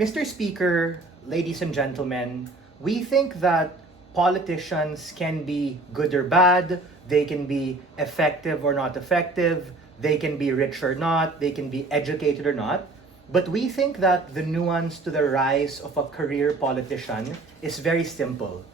Mr. Speaker, ladies and gentlemen, we think that politicians can be good or bad, they can be effective or not effective, they can be rich or not, they can be educated or not. But we think that the nuance to the rise of a career politician is very simple.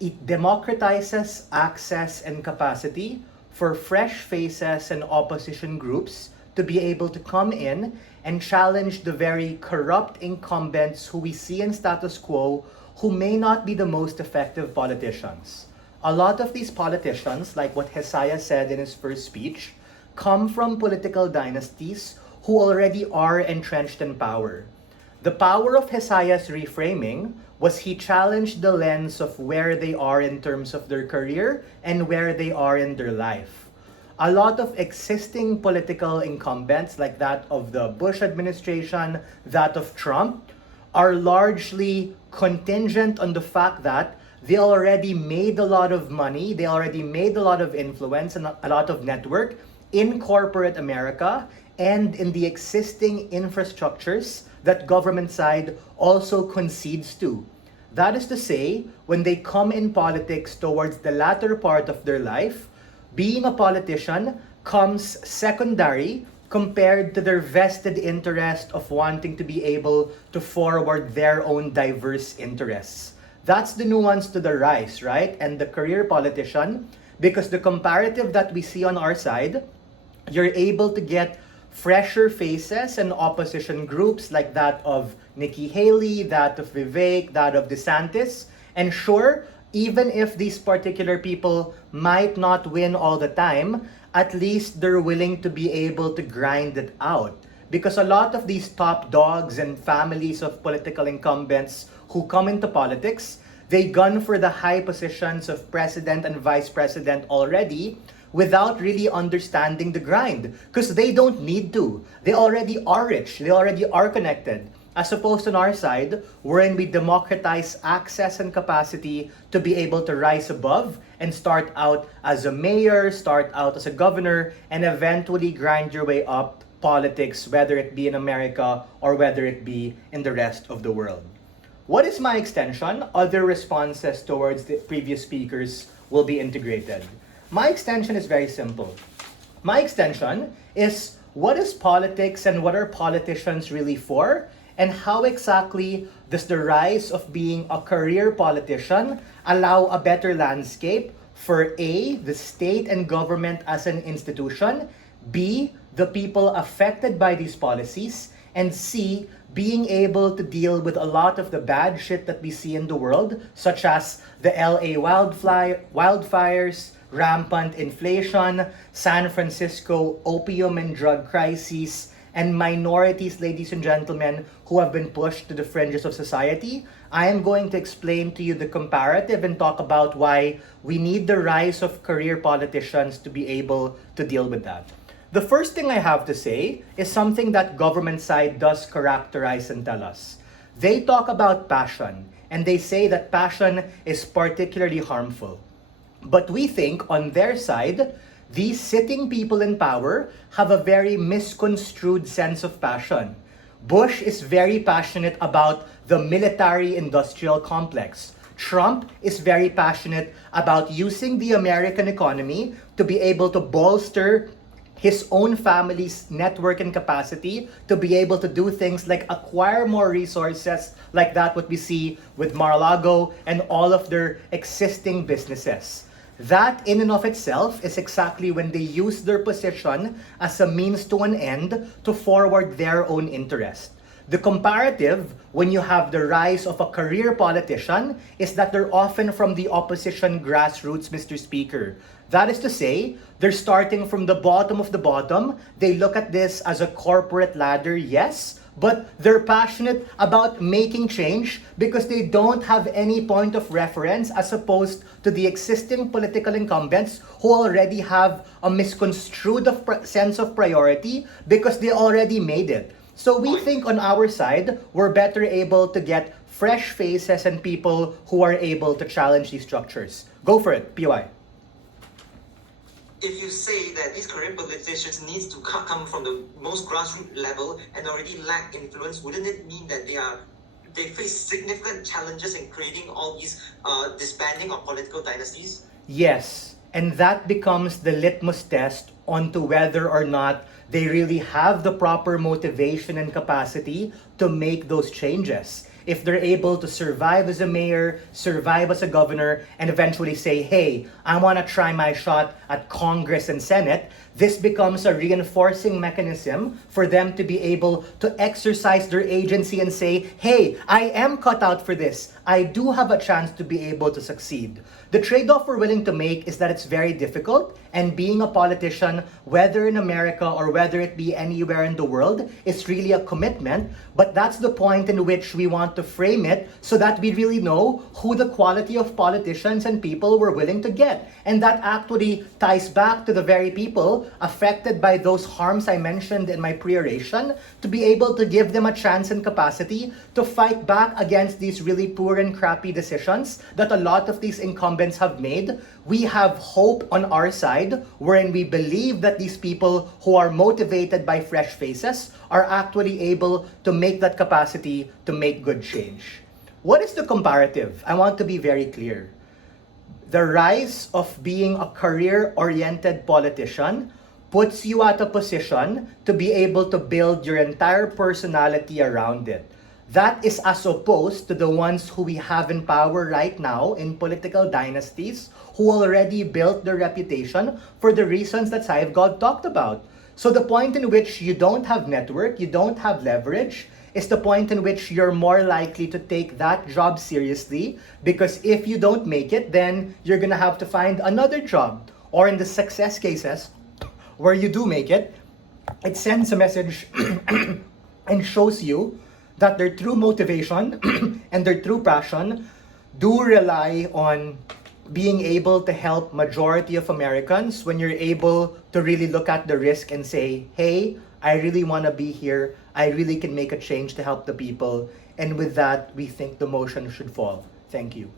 It democratizes access and capacity for fresh faces and opposition groups to be able to come in and challenge the very corrupt incumbents who we see in status quo who may not be the most effective politicians. A lot of these politicians, like what Hesaya said in his first speech, come from political dynasties who already are entrenched in power. The power of Hesaya's reframing was he challenged the lens of where they are in terms of their career and where they are in their life. A lot of existing political incumbents, like that of the Bush administration, that of Trump, are largely contingent on the fact that they already made a lot of money, they already made a lot of influence and a lot of network in corporate America and in the existing infrastructures that government side also concedes to. That is to say, when they come in politics towards the latter part of their life, being a politician comes secondary compared to their vested interest of wanting to be able to forward their own diverse interests. That's the nuance to the rise, right? And the career politician, because the comparative that we see on our side, you're able to get fresher faces and opposition groups like that of Nikki Haley, that of Vivek, that of DeSantis. And sure, even if these particular people might not win all the time, at least they're willing to be able to grind it out. Because a lot of these top dogs and families of political incumbents who come into politics, they gun for the high positions of president and vice president already without really understanding the grind. Because they don't need to. They already are rich. They already are connected. As opposed on our side, wherein we democratize access and capacity to be able to rise above and start out as a mayor, start out as a governor, and eventually grind your way up politics, whether it be in America or whether it be in the rest of the world. What is my extension? Other responses towards the previous speakers will be integrated. My extension is very simple. My extension is what is politics and what are politicians really for? And how exactly does the rise of being a career politician allow a better landscape for A, the state and government as an institution, B, the people affected by these policies, and C, being able to deal with a lot of the bad shit that we see in the world, such as the LA wildfires, rampant inflation, San Francisco opium and drug crises, and minorities, ladies and gentlemen, who have been pushed to the fringes of society. I am going to explain to you the comparative and talk about why we need the rise of career politicians to be able to deal with that. The first thing I have to say is something that government side does characterize and tell us. They talk about passion, and they say that passion is particularly harmful. But we think on their side, these sitting people in power have a very misconstrued sense of passion. Bush is very passionate about the military-industrial complex. Trump is very passionate about using the American economy to be able to bolster his own family's network and capacity to be able to do things like acquire more resources like that what we see with Mar-a-Lago and all of their existing businesses. That in and of itself is exactly when they use their position as a means to an end to forward their own interest. The comparative, when you have the rise of a career politician, is that they're often from the opposition grassroots, Mr. Speaker. That is to say, they're starting from the bottom of the bottom. They look at this as a corporate ladder, yes, but they're passionate about making change because they don't have any point of reference as opposed to the existing political incumbents who already have a misconstrued sense of priority because they already made it. So we think on our side, we're better able to get fresh faces and people who are able to challenge these structures. Go for it, PY. If you say that these career politicians needs to come from the most grassroots level and already lack influence, wouldn't it mean that they are they face significant challenges in creating all these disbanding of political dynasties? Yes, and that becomes the litmus test onto whether or not they really have the proper motivation and capacity to make those changes. If they're able to survive as a mayor, survive as a governor, and eventually say, hey, I want to try my shot at Congress and Senate, this becomes a reinforcing mechanism for them to be able to exercise their agency and say, hey, I am cut out for this. I do have a chance to be able to succeed. The trade-off we're willing to make is that it's very difficult, and being a politician, whether in America or whether it be anywhere in the world, is really a commitment, but that's the point in which we want to frame it so that we really know who the quality of politicians and people we're willing to get. And that actually ties back to the very people affected by those harms I mentioned in my pre-oration, to be able to give them a chance and capacity to fight back against these really poor and crappy decisions that a lot of these incumbents have made. We have hope on our side, wherein we believe that these people who are motivated by fresh faces are actually able to make that capacity to make good change. What is the comparative? I want to be very clear. The rise of being a career-oriented politician puts you at a position to be able to build your entire personality around it. That is as opposed to the ones who we have in power right now in political dynasties who already built their reputation for the reasons that Saivgod talked about. So the point in which you don't have network, you don't have leverage, is the point in which you're more likely to take that job seriously, because if you don't make it, then you're gonna have to find another job. Or in the success cases, where you do make it, it sends a message and shows you that their true motivation and their true passion do rely on being able to help majority of Americans. When you're able to really look at the risk and say, hey, I really want to be here, I really can make a change to help the people, and with that, we think the motion should fall. Thank you.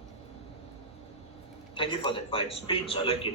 Thank you for that fine speech. I'd like to